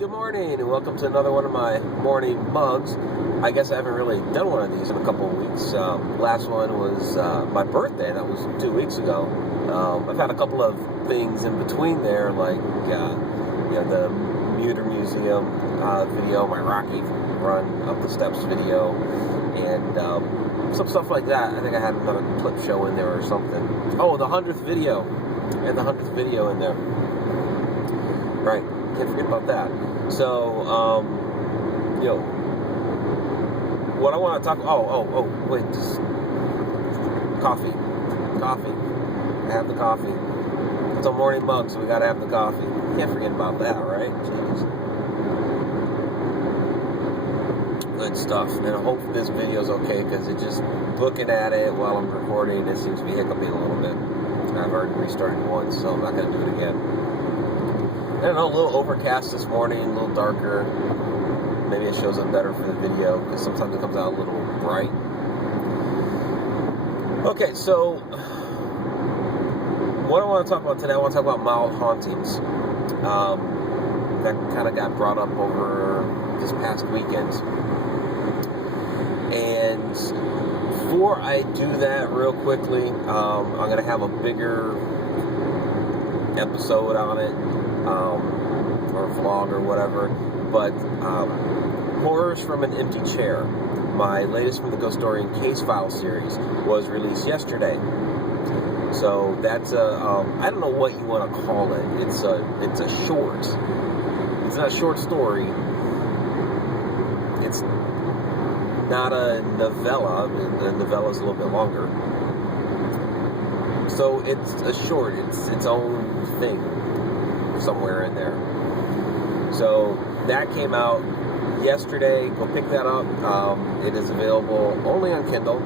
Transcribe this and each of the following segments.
Good morning, and welcome to another one of my morning mugs. I guess I haven't really done one of these in a couple of weeks. Last one was my birthday. That was 2 weeks ago. I've had a couple of things in between there, like the Muter Museum video, my Rocky Run Up the Steps video, and some stuff like that. I think I had another clip show in there or something. Oh, the 100th video, and the 100th video in there. Right, can't forget about that. So, what I want to talk. Wait, just coffee. I have the coffee. It's a morning mug, so we gotta have the coffee. Can't forget about that, right? Jeez. Good stuff. And I hope this video's okay, because it just looking at it while I'm recording, it seems to be hiccuping a little bit. I've already restarted once, so I'm not gonna do it again. I don't know, a little overcast this morning, a little darker. Maybe it shows up better for the video, because sometimes it comes out a little bright. Okay, so what I want to talk about today, I want to talk about mild hauntings. That kind of got brought up over this past weekend. And before I do that real quickly, I'm going to have a bigger episode on it. Or vlog or whatever, but Horrors from an Empty Chair, my latest from the Ghostorian Case File Series, was released yesterday. So that's I don't know what you want to call it. It's a short. It's not a short story. It's not a novella. The novella's a little bit longer. So it's a short. It's its own thing somewhere in there. So that came out yesterday. Go pick that up. It is available only on Kindle.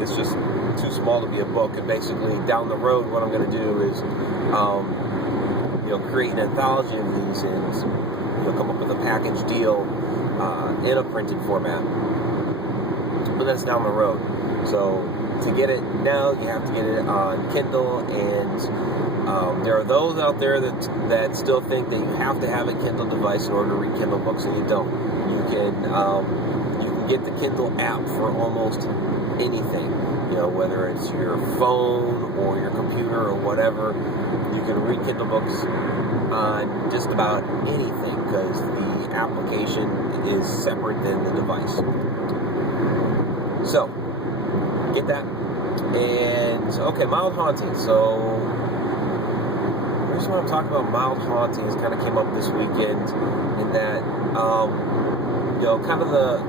It's just too small to be a book. And basically, down the road, what I'm going to do is, create an anthology of these and come up with a package deal in a printed format. But that's down the road. So to get it now, you have to get it on Kindle, and there are those out there that still think that you have to have a Kindle device in order to read Kindle books, and you don't. You can get the Kindle app for almost anything. Whether it's your phone or your computer or whatever, you can read Kindle books on just about anything, because the application is separate than the device. So, get that. And, okay, mild hauntings. So, the reason why I'm talking about mild hauntings kind of came up this weekend, in that, kind of the,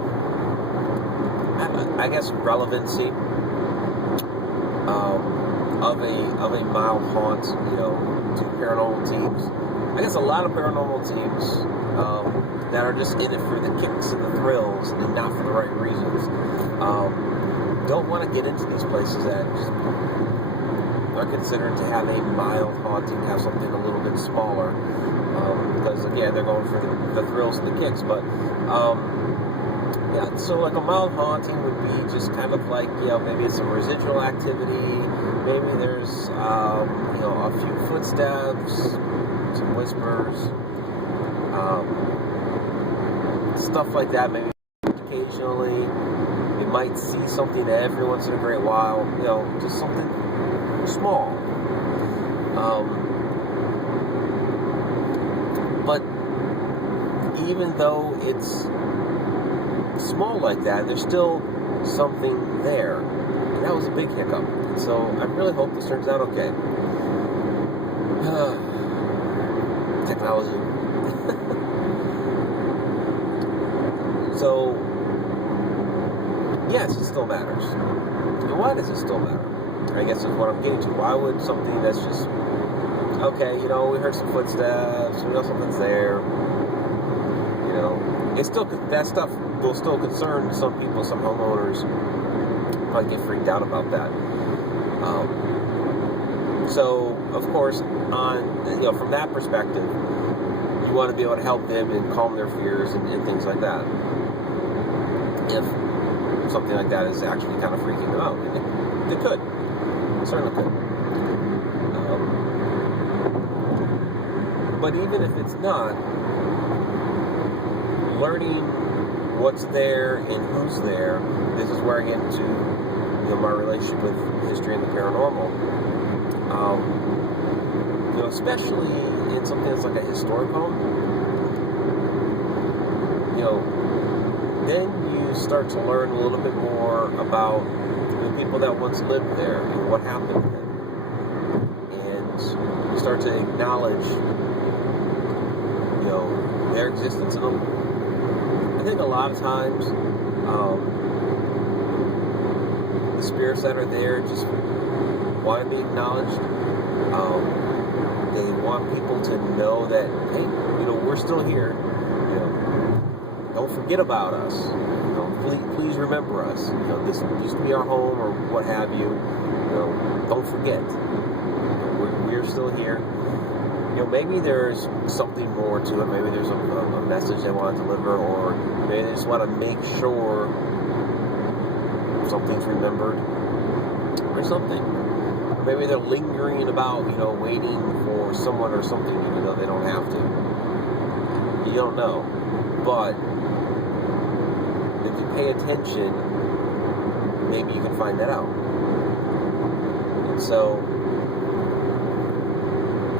I guess, relevancy of a mild haunt, to paranormal teams. I guess a lot of paranormal teams that are just in it for the kicks and the thrills and not for the right reasons don't want to get into these places that just are considered to have a mild haunting, have something a little bit smaller, because again, they're going for the thrills and the kicks. But so like a mild haunting would be just kind of like, maybe it's some residual activity, maybe there's a few footsteps, some whispers, stuff like that. Maybe occasionally you might see something every once in a great while, just something small. But even though it's small like that, there's still something there. And that was a big hiccup. And so I really hope this turns out okay. Technology. So, yes, it still matters. And why does it still matter? I guess that's what I'm getting to. Why would something that's just, okay, we heard some footsteps, we know something's there, it's still, that stuff will still concern some people, some homeowners might get freaked out about that. So, of course, from that perspective, you want to be able to help them and calm their fears and things like that. If something like that is actually kind of freaking them out, it could. It certainly could. But even if it's not, learning what's there and who's there, this is where I get into my relationship with history and the paranormal. Especially in something that's like a historic home, then you start to learn a little bit more about the people that once lived there and what happened to them. And you start to acknowledge, their existence. And I think a lot of times, the spirits that are there just want to be acknowledged. They want people to know that, hey, we're still here. Don't forget about us. Please remember us. This used to be our home or what have you. Don't forget. We're still here. Maybe there's something more to it. Maybe there's a message they want to deliver, or maybe they just want to make sure something's remembered or something. Or maybe they're lingering about, waiting for someone or something, even though they don't have to. You don't know. But if you pay attention, maybe you can find that out. And so,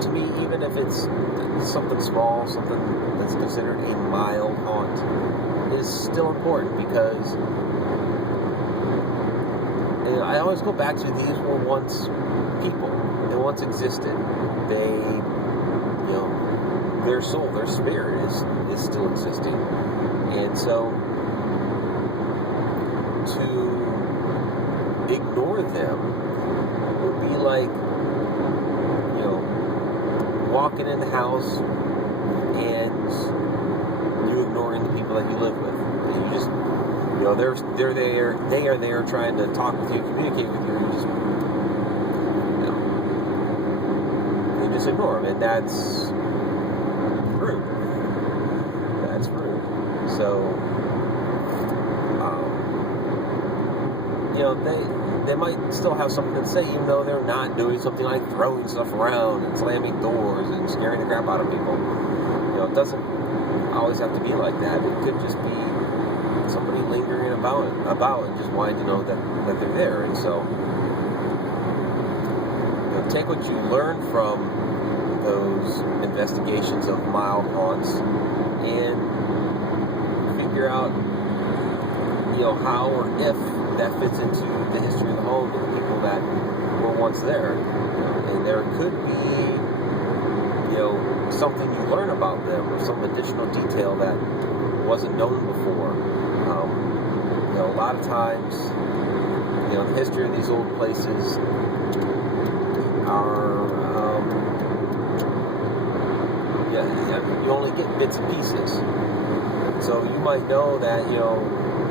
to me, even if it's something small, something that's considered a mild haunt, is still important because I always go back to these were once people. They once existed. They, their soul, their spirit is still existing. And so, to ignore them would be like, walking in the house and you ignoring the people that you live with. You just, they're there, they are there trying to talk with you, communicate with you, and you just ignore them, and that's rude. That's rude. So, they might still have something to say, even though they're not doing something like throwing stuff around and slamming doors and scaring the crap out of people. It doesn't always have to be like that. It could just be somebody lingering about and just wanting to know that they're there. And so, take what you learn from those investigations of mild haunts and figure out, how or if that fits into the history of the home and the people that were once there. And there could be, something you learn about them or some additional detail that wasn't known before. A lot of times, the history of these old places are, you only get bits and pieces. So you might know that,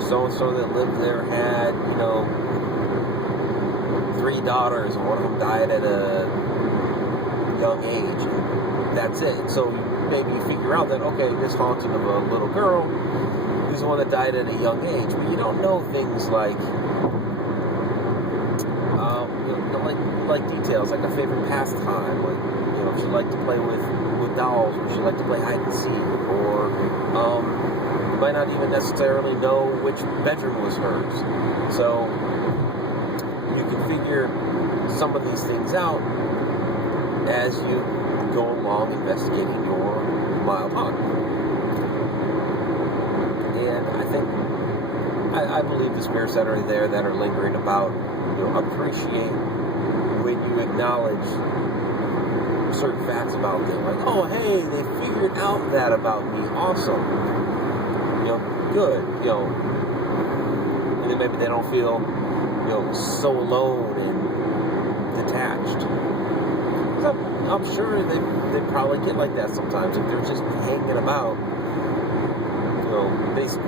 so-and-so that lived there had, 3 daughters, and one of them died at a young age. And that's it. So maybe you figure out that, okay, this haunting of a little girl is the one that died at a young age. But you don't know things like, like details, like a favorite pastime, like, if she liked to play with dolls, or she liked to play hide and seek, or, you might not even necessarily know which bedroom was hers. So you can figure some of these things out as you go along investigating your mild haunt. And I believe the spirits that are there, that are lingering about, appreciate when you acknowledge certain facts about them. Like, oh, hey, they figured out that about me. Awesome. Good. And then maybe they don't feel, so alone and detached. So I'm sure they probably get like that sometimes if they're just hanging about.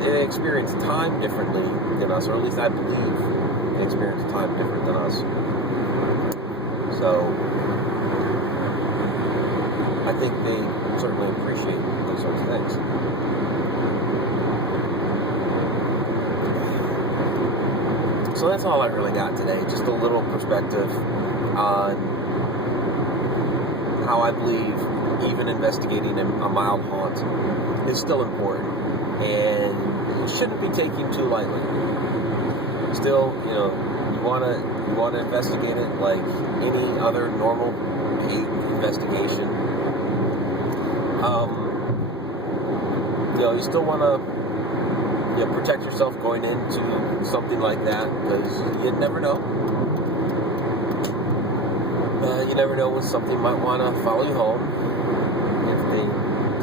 They experience time differently than us, or at least I believe they experience time different than us. So I think they certainly appreciate those sorts of things. So that's all I really got today. Just a little perspective on how I believe even investigating a mild haunt is still important, and it shouldn't be taken too lightly. Still, you want to investigate it like any other normal investigation. You still want to protect yourself going into something like that, because you never know. You never know when something might want to follow you home if they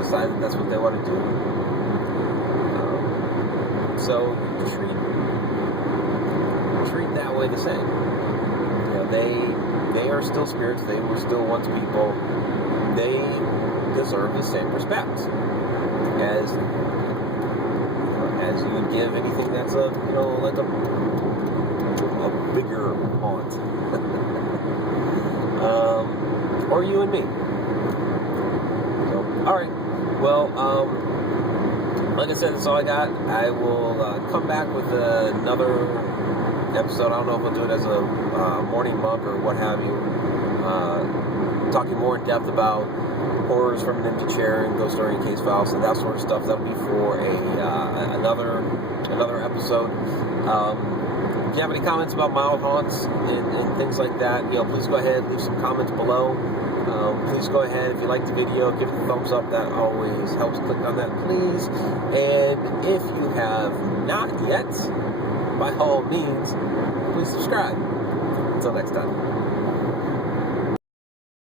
decide that that's what they want to do. So treat that way the same. They are still spirits. They were still once people. They deserve the same respect as you would give anything that's like a bigger haunt. Or you and me. So, alright. Well, like I said, that's all I got. I will come back with another episode. I don't know if I'll do it as a morning mug or what have you. Talking more in depth about horrors from an empty chair and Ghostorian Case Files and that sort of stuff. That'll be for another episode. If you have any comments about mild haunts and things like that, please go ahead, leave some comments below. Please go ahead, if you like the video, give it a thumbs up. That always helps. Click on that, please. And if you have not yet, by all means, please subscribe. Until next time.